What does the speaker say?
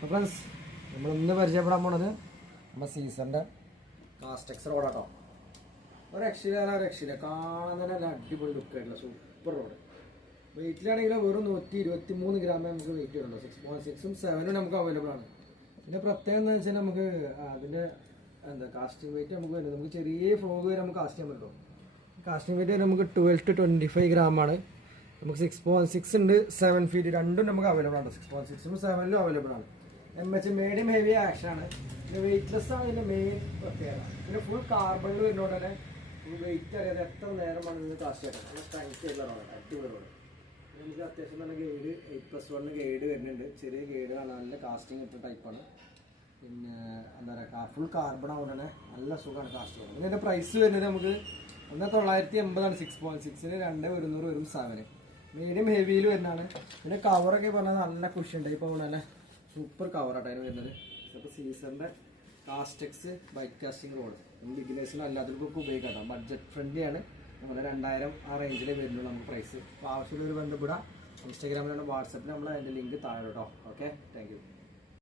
Friends, നമ്മളിന്ന് പരിചയപ്പെടാൻ പോണത് നമ്മുടെ സീസറിൻ്റെ കാസ്റ്റെക്സ് റോഡാട്ടോ. ഒരു രക്ഷയില്ല, കാണാൻ തന്നെ നല്ല അടിപൊളി ലുക്കായിട്ടുള്ള സൂപ്പർ റോഡ്. വെയിറ്റിലാണെങ്കിൽ വെറും 123 ഗ്രാമേ നമുക്ക് വെയിറ്റ് വരുന്നുള്ളൂ. 6.6ഉം 7ഉം നമുക്ക് അവൈലബിൾ ആണ്. പിന്നെ പ്രത്യേകം എന്താ വെച്ചാൽ നമുക്ക് അതിൻ്റെ കാസ്റ്റിംഗ് വെയിറ്റ് നമുക്ക് വരുന്നത്, നമുക്ക് ചെറിയ ഫ്രോഗ് വരെ നമുക്ക് കാസ്റ്റ് ചെയ്യാൻ പറ്റും. കാസ്റ്റിംഗ് വെയിറ്റ് വരെ നമുക്ക് 12 to 25 ഗ്രാമാണ്. നമുക്ക് 6.6 ഉണ്ട്, 7 ഫീറ്റ് രണ്ടും നമുക്ക് അവൈലബിൾ ആണ്. 6.6ഉം 7ഉം അവൈലബിൾ ആണ്. MH മീഡിയം ഹെവി ആക്ഷൻ ആണ്. പിന്നെ വെയിറ്റ്ലെസ് ആണ് ഇതിൻ്റെ മെയിൻ പ്രത്യേകത. പിന്നെ ഫുൾ കാർബണിൽ വരുന്നതുകൊണ്ട് തന്നെ ഫുൾ വെയിറ്റ് അറിയാതെ എത്ര നേരമാണ് നിന്ന് കാസ്റ്റ് ചെയ്യാൻ നല്ല സ്ട്രെങ്ത് ആയിട്ടുള്ള റോഡാണ്, അടിപൊളി റോഡ്. നമുക്ക് അത്യാവശ്യം നല്ല ഗൈഡ് 8+1 ഗൈഡ് വരുന്നുണ്ട്. ചെറിയ ഗൈഡാണ്, നല്ല കാസ്റ്റിംഗ് ഇട്ട ടൈപ്പാണ്. പിന്നെ എന്താ പറയുക, ഫുൾ കാർബൺ ആവുകൊണ്ട് തന്നെ നല്ല സുഖമാണ് കാസ്റ്റ് ചെയ്യുന്നത്. പിന്നെ ഇതിൻ്റെ പ്രൈസ് വരുന്നത് നമുക്ക് 1980 6.6ന് 2100 വരും. 7 മീഡിയം ഹെവിയിൽ വരുന്നതാണ്. പിന്നെ കവറൊക്കെ പറഞ്ഞാൽ നല്ല കുഷുണ്ട്. ഇപ്പോൾ നല്ല സൂപ്പർ കവറായിട്ട് അതിന് വരുന്നത്. ഇപ്പോൾ സീസറിൻ്റെ കാസ്റ്റെക്സ് ബൈക്ക് കാസ്റ്റിംഗ് റോഡ് ബിഗിനേഴ്സിനും എല്ലാത്തിനും ഉപയോഗിക്കാം. ബഡ്ജറ്റ് ഫ്രണ്ട്ലി ആണ്. നമ്മൾ 2000 ആ റേഞ്ചിലേ വരുന്നുള്ളൂ നമുക്ക് പ്രൈസ്. അപ്പോൾ ആവശ്യമുള്ളൊരു ബന്ധപ്പെടാം. ഇൻസ്റ്റാഗ്രാമിലാണ്, വാട്സപ്പിൽ നമ്മൾ അതിൻ്റെ ലിങ്ക് താഴെ കേട്ടോ. Okay, thank you.